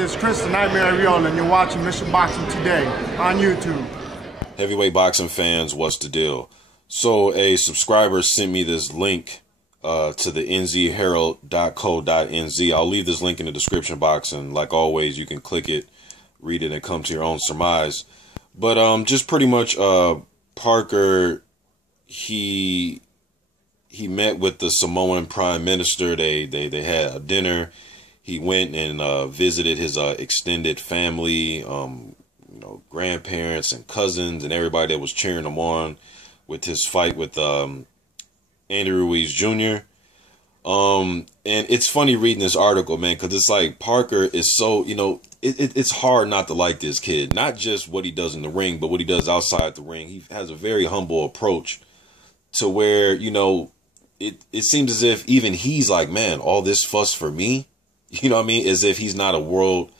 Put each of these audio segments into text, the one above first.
this is Chris the Nightmare Ariola, and you're watching Mission Boxing Today on YouTube. Heavyweight boxing fans, what's the deal? So a subscriber sent me this link to the nzherald.co.nz. I'll leave this link in the description box, and like always, you can click it, read it, and come to your own surmise. But just pretty much, Parker, he met with the Samoan Prime Minister. They had a dinner. He went and visited his extended family, grandparents and cousins and everybody that was cheering him on with his fight with Andy Ruiz Jr. And it's funny reading this article, man, because it's like Parker is so, it's hard not to like this kid. Not just what he does in the ring, but what he does outside the ring. He has a very humble approach to where, it seems as if even he's like, man, all this fuss for me, as if he's not a world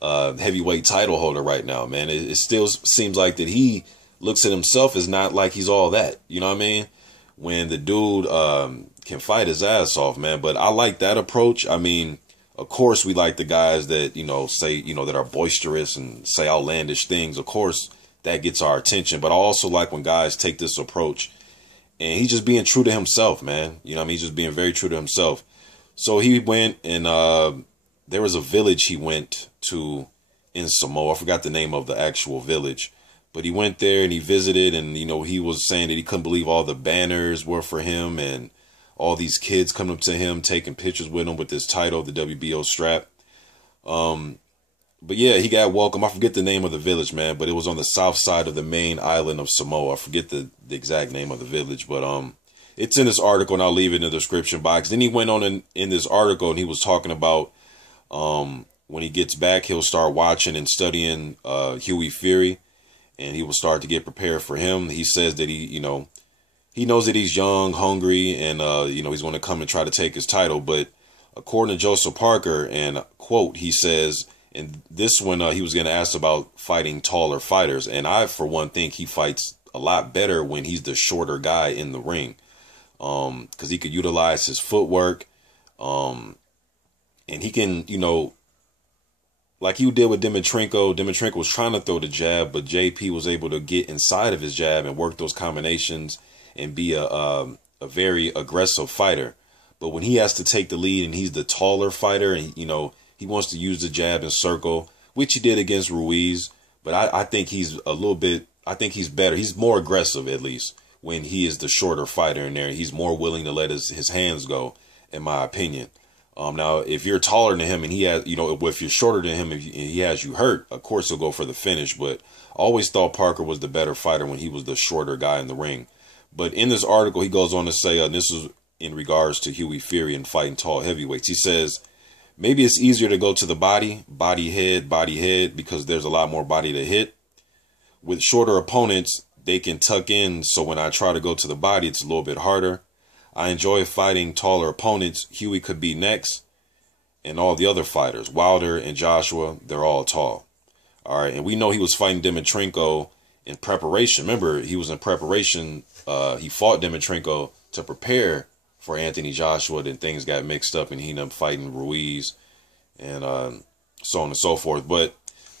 heavyweight title holder right now, man. It still seems like that he looks at himself as not like he's all that, when the dude can fight his ass off, man. But I like that approach. I mean, of course, we like the guys that, say, that are boisterous and say outlandish things. Of course, that gets our attention. But I also like when guys take this approach and he's just being true to himself, man. He's just being very true to himself. So he went and there was a village he went to in Samoa. I forgot the name of the actual village, but he went there and he visited, and he was saying that he couldn't believe all the banners were for him and all these kids coming up to him taking pictures with him with this title, the WBO strap. But yeah, he got welcome. I forget the name of the village, man, but it was on the south side of the main island of Samoa. I forget the exact name of the village, but it's in this article, and I'll leave it in the description box. Then he went on in this article, and he was talking about when he gets back, he'll start watching and studying Hughie Fury, and he will start to get prepared for him. He says that he knows that he's young, hungry, and he's going to come and try to take his title. But according to Joseph Parker, and quote, he says, and this one he was getting asked about fighting taller fighters, and I for one think he fights a lot better when he's the shorter guy in the ring. Because he could utilize his footwork, and he can, like he did with Dimitrenko. Dimitrenko was trying to throw the jab, but JP was able to get inside of his jab and work those combinations and be a very aggressive fighter. But when he has to take the lead and he's the taller fighter, and he wants to use the jab and circle, which he did against Ruiz, but I think he's I think he's better. He's more aggressive, at least, when he is the shorter fighter in there. He's more willing to let his hands go, in my opinion. Now, if you're taller than him and he has, if you're shorter than him, and he has you hurt, of course he'll go for the finish. But I always thought Parker was the better fighter when he was the shorter guy in the ring. But in this article, he goes on to say, and this is in regards to Hughie Fury and fighting tall heavyweights. He says, maybe it's easier to go to the body, head, because there's a lot more body to hit. With shorter opponents, they can tuck in, so when I try to go to the body, it's a little bit harder. I enjoy fighting taller opponents. Hughie could be next, and all the other fighters, Wilder and Joshua, they're all tall. All right, and we know he was fighting Dimitrenko in preparation. Remember, he was in preparation. He fought Dimitrenko to prepare for Anthony Joshua. Then things got mixed up, and he ended up fighting Ruiz, and so on and so forth. But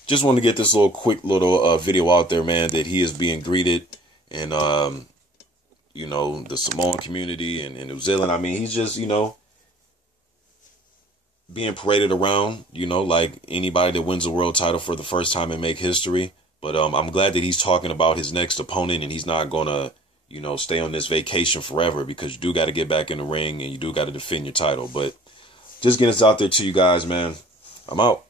just wanted to get this quick little video out there, man, that he is being greeted, and the Samoan community and New Zealand. I mean, he's just, being paraded around, like anybody that wins a world title for the first time and make history. But I'm glad that he's talking about his next opponent, and he's not going to, stay on this vacation forever, because you do got to get back in the ring and you do got to defend your title. But just getting this out there to you guys, man. I'm out.